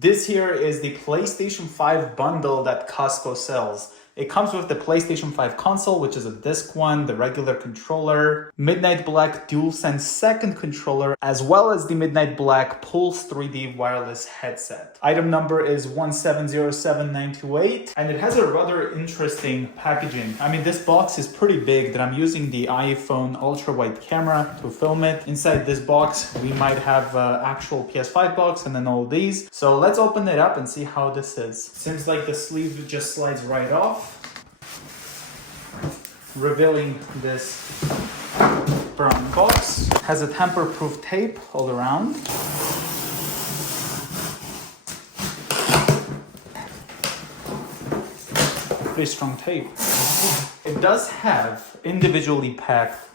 This here is the PlayStation 5 bundle that Costco sells. It comes with the PlayStation 5 console, which is a disc one, the regular controller, Midnight Black DualSense second controller, as well as the Midnight Black Pulse 3D wireless headset. Item number is 1707928, and it has a rather interesting packaging. I mean, this box is pretty big that I'm using the iPhone ultra wide camera to film it. Inside this box, we might have actual PS5 box and then all these. So let's open it up and see how this is. Seems like the sleeve just slides right off, revealing this brown box. It has a tamper-proof tape all around. Pretty strong tape. It does have individually packed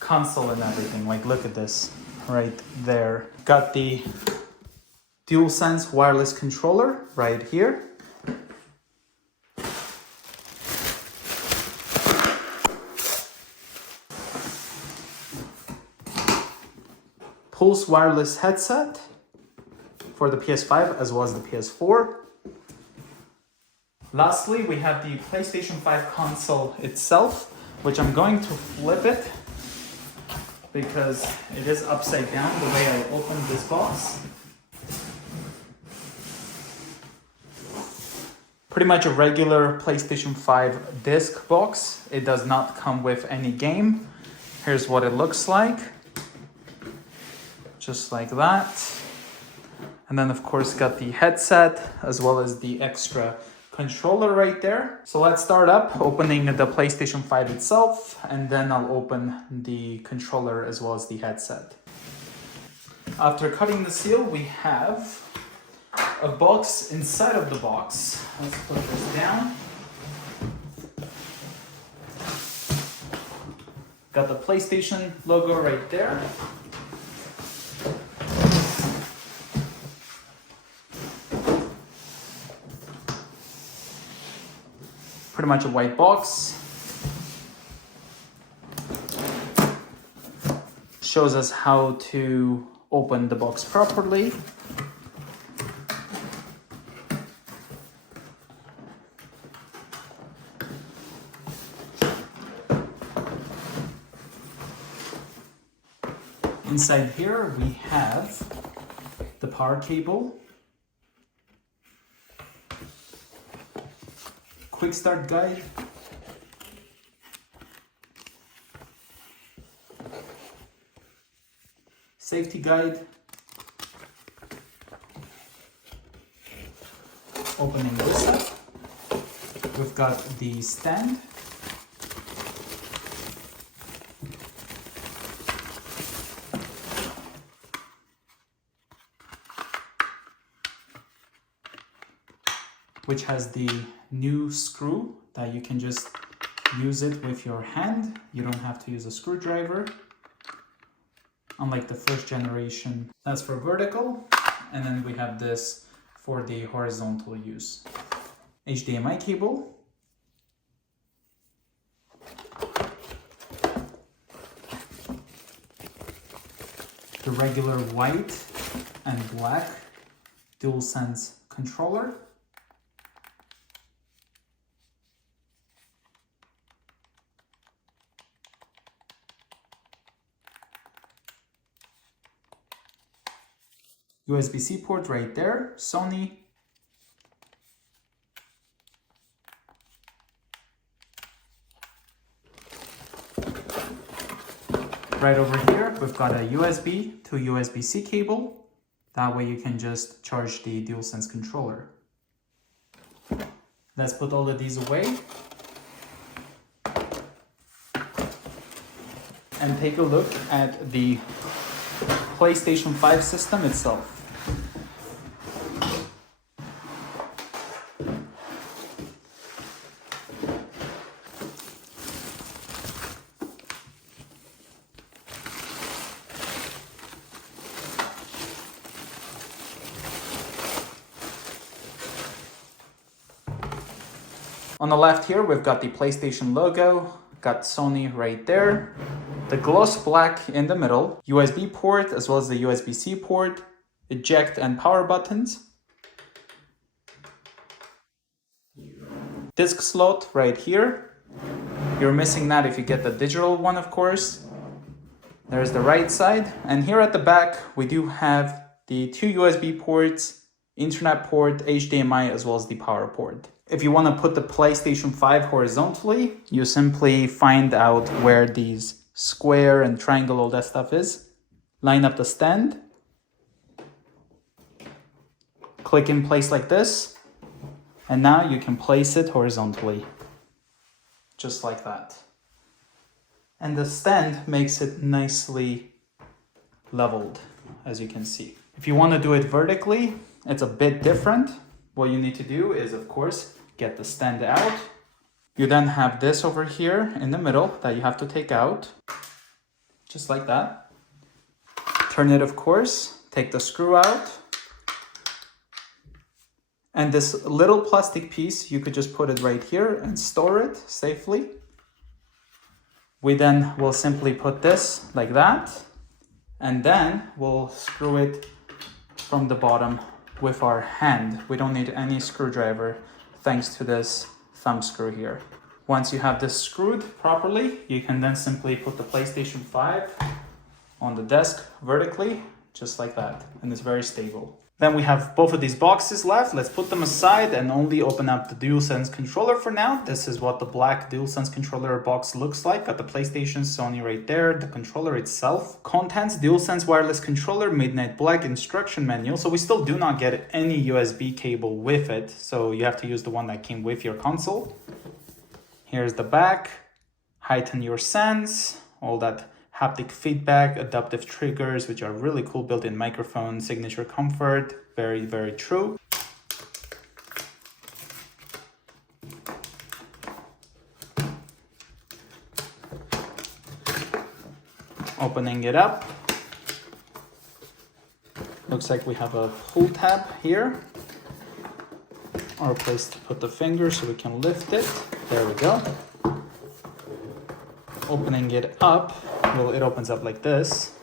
console and everything. Like, look at this right there. Got the DualSense wireless controller right here. Pulse wireless headset for the PS5 as well as the PS4. Lastly, we have the PlayStation 5 console itself, which I'm going to flip it because it is upside down the way I opened this box. Pretty much a regular PlayStation 5 disc box. It does not come with any game. Here's what it looks like. Just like that. And then of course got the headset as well as the extra controller right there. So let's start up opening the PlayStation 5 itself, and then I'll open the controller as well as the headset. After cutting the seal, we have a box inside of the box. Let's put this down. Got the PlayStation logo right there. Pretty much a white box. Shows us how to open the box properly. Inside here we have the power cable, quick start guide, safety guide, opening this up, we've got the stand, which has the new screw that you can just use it with your hand. You don't have to use a screwdriver, unlike the first generation. That's for vertical, and then we have this for the horizontal use. HDMI cable, the regular white and black DualSense controller, USB-C port right there, Sony. Right over here, we've got a USB to USB-C cable. That way you can just charge the DualSense controller. Let's put all of these away and take a look at the PlayStation 5 system itself. On the left here, we've got the PlayStation logo, got Sony right there, the gloss black in the middle, USB port as well as the USB-C port, eject and power buttons. disc slot right here. You're missing that if you get the digital one, of course. There's the right side. And here at the back, we do have the 2 USB ports, Internet port, HDMI, as well as the power port. If you want to put the PlayStation 5 horizontally, you simply find out where these square and triangle, all that stuff is. Line up the stand. Click in place like this. And now you can place it horizontally. Just like that. And the stand makes it nicely leveled, as you can see. If you want to do it vertically, it's a bit different. What you need to do is, of course, get the stand out. You then have this over here in the middle that you have to take out. Just like that. Turn it, of course. Take the screw out. And this little plastic piece, you could just put it right here and store it safely. We then will simply put this like that. And then we'll screw it from the bottom with our hand. We don't need any screwdriver thanks to this thumb screw here. Once you have this screwed properly, you can then simply put the PlayStation 5 on the desk vertically, just like that. And it's very stable. Then we have both of these boxes left. Let's put them aside and only open up the DualSense controller for now. This is what the black DualSense controller box looks like. Got the PlayStation, Sony right there, the controller itself. Contents, DualSense wireless controller, midnight black, instruction manual. So we still do not get any USB cable with it. So you have to use the one that came with your console. Here's the back. Heighten your sense, all that haptic feedback, adaptive triggers, which are really cool, built-in microphone, signature comfort, very, very true. Opening it up. Looks like we have a pull tab here, or a place to put the finger so we can lift it. There we go. Opening it up, well, it opens up like this.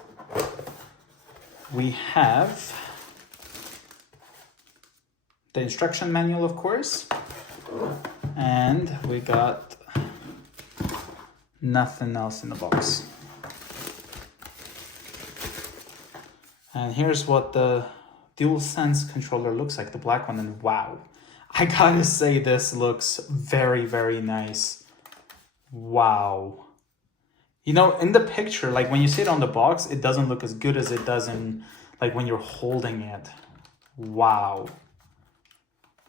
We have the instruction manual, of course, and we got nothing else in the box. And here's what the DualSense controller looks like, the black one, and wow. I gotta say, this looks very, very nice. Wow. You know, in the picture, like when you see it on the box, it doesn't look as good as it does in, like when you're holding it. Wow.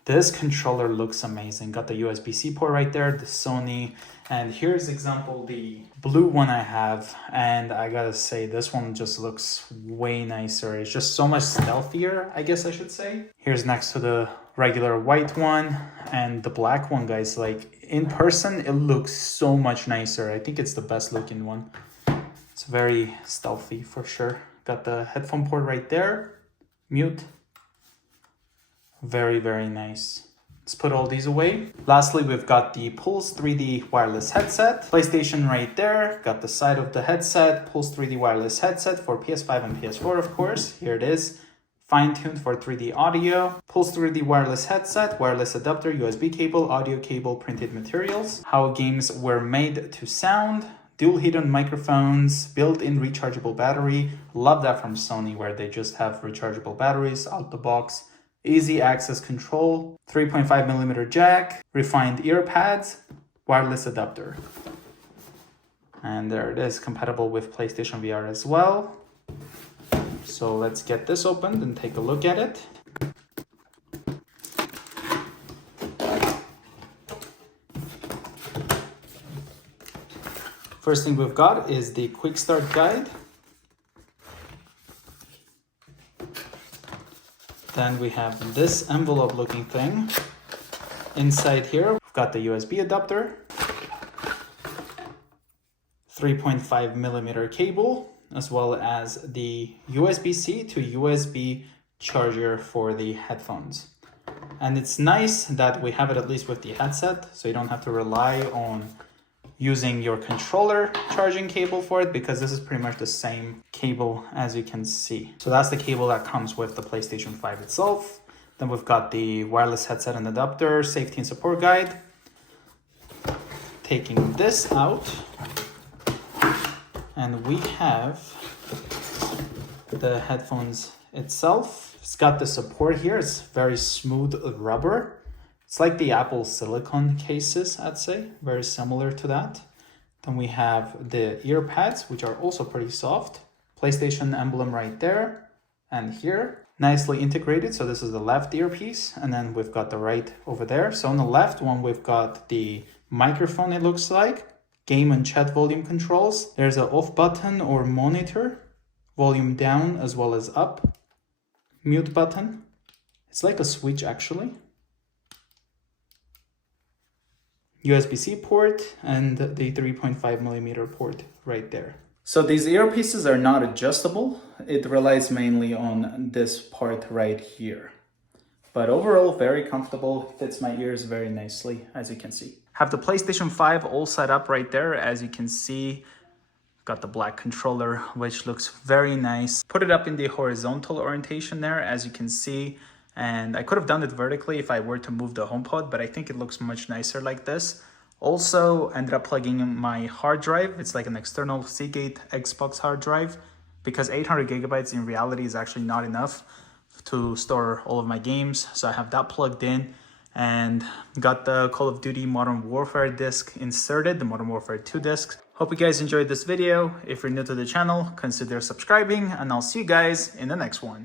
This controller looks amazing. Got the USB-C port right there, the Sony. And here's example, the blue one I have. And I gotta say, this one just looks way nicer. It's just so much stealthier, I guess I should say. Here's next to the regular white one and the black one, guys. Like in person, it looks so much nicer. I think it's the best looking one. It's very stealthy for sure. Got the headphone port right there. Mute. Very, very nice. Let's put all these away. Lastly, we've got the Pulse 3D wireless headset. PlayStation right there. Got the side of the headset. Pulse 3D wireless headset for PS5 and PS4, of course. Here it is. Fine-tuned for 3D audio. Pulse 3D wireless headset, wireless adapter, USB cable, audio cable, printed materials. How games were made to sound. Dual hidden microphones, built-in rechargeable battery. Love that from Sony, where they just have rechargeable batteries out the box. Easy access control, 3.5mm jack, refined ear pads, wireless adapter. And there it is, compatible with PlayStation VR as well. So let's get this opened and take a look at it. First thing we've got is the quick start guide. Then we have this envelope looking thing. Inside here, we've got the USB adapter, 3.5mm cable, as well as the USB-C to USB charger for the headphones. And it's nice that we have it at least with the headset, so you don't have to rely on using your controller charging cable for it, because this is pretty much the same cable as you can see. So that's the cable that comes with the PlayStation 5 itself. Then we've got the wireless headset and adapter, safety and support guide. taking this out, and we have the headphones itself. It's got the support here. It's very smooth rubber. It's like the Apple silicone cases, I'd say, very similar to that. Then we have the ear pads, which are also pretty soft. PlayStation emblem right there and here. Nicely integrated. So this is the left earpiece, and then we've got the right over there. So on the left one, we've got the microphone, it looks like. Game and chat volume controls. There's an off button or monitor. Volume down as well as up. Mute button. It's like a switch actually. USB-C port and the 3.5mm port right there. So these earpieces are not adjustable. It relies mainly on this part right here. But overall, very comfortable, fits my ears very nicely, as you can see. Have the PlayStation 5 all set up right there, as you can see. Got the black controller, which looks very nice. Put it up in the horizontal orientation there, as you can see. And I could have done it vertically if I were to move the HomePod, but I think it looks much nicer like this. Also ended up plugging in my hard drive. It's like an external Seagate Xbox hard drive, because 800 gigabytes in reality is actually not enough to store all of my games. So I have that plugged in and got the Call of Duty Modern Warfare disc inserted, the Modern Warfare 2 disc. Hope you guys enjoyed this video. If you're new to the channel, consider subscribing, and I'll see you guys in the next one.